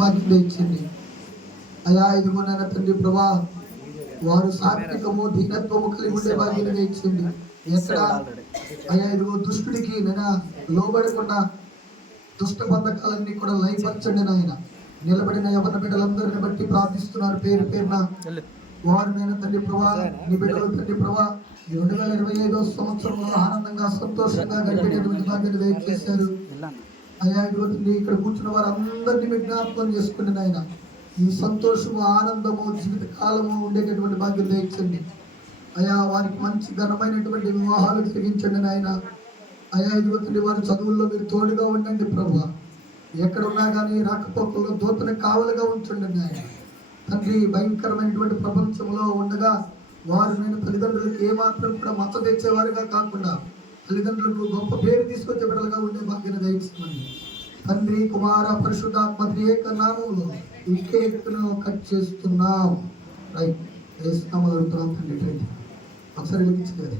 భాగ్యం ఇచ్చింది. అయా ఇదిగో నాయన తండ్రి ప్రభా, వారు సాత్వికము దీనత్వము కలిగి ఉండే భాగ్యం ఇచ్చింది. ఎక్కడ అయా ఇదిగో దుష్టుడికి నేను లోబడకుండా దుష్ట బంధకాలన్నీ కూడా లయపరచండి నాయన. నిలబడిన యవన బిడ్డలందరిని బట్టి ప్రార్థిస్తున్నారు పేరు పేరున. వారు నేను తండ్రి ప్రభా, నీ బిడ్డలు తండ్రి ప్రభా 2025 సంవత్సరంలో ఆనందంగా సంతోషంగా గడిపేటటువంటి భాగ్యాన్ని దయచేశారు. అయా ఇదిగో ఇక్కడ కూర్చున్న వారు అందరినీ మీ జ్ఞాపకం చేసుకుని నాయన ఈ సంతోషము ఆనందము జీవిత కాలము ఉండేటటువంటి భాగ్యం దయచండి. అయా వారికి మంచి ఘనమైనటువంటి వివాహాలు జరిగించండి నాయన. అయా ఇదిగో వారి చదువుల్లో మీరు తోడుగా ఉండండి ప్రభు. ఎక్కడ ఉన్నా కానీ రాకపోకల్లో దూతని కావలుగా ఉంచండి నాయన తండ్రి. భయంకరమైనటువంటి ప్రపంచంలో ఉండగా వారు నేను తల్లిదండ్రులకు ఏమాత్రం కూడా మచ్చ తెచ్చేవారుగా కాకుండా తల్లిదండ్రులకు గొప్ప పేరు తీసుకొచ్చే బిడ్డలుగా ఉండే భాగ్యాన్ని దయచేయండి తండ్రి. కుమార పరిశుద్ధాత్మ ఏక నామములో ఈ కేక్ను కట్ చేస్తున్నాం. రైట్ వేస్తున్నాము అడుగుతున్నాం తండ్రి. ఒకసారి వెలిగించలేదు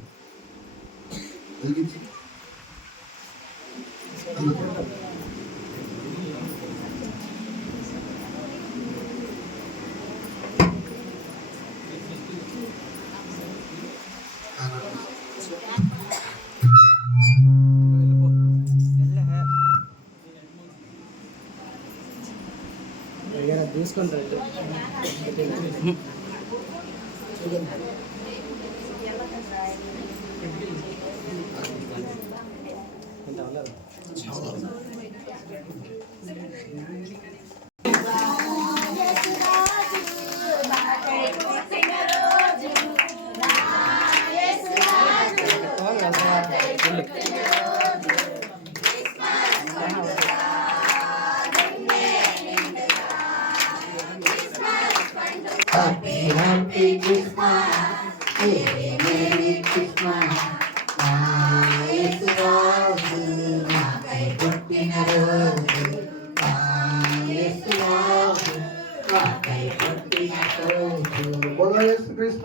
వెలిగించి తీసుకుంటారు. Happy Christmas, Merry Christmas. Yesu nakai puttina roju, Yesu nakai puttina roju. Bolo Yesu Christmas.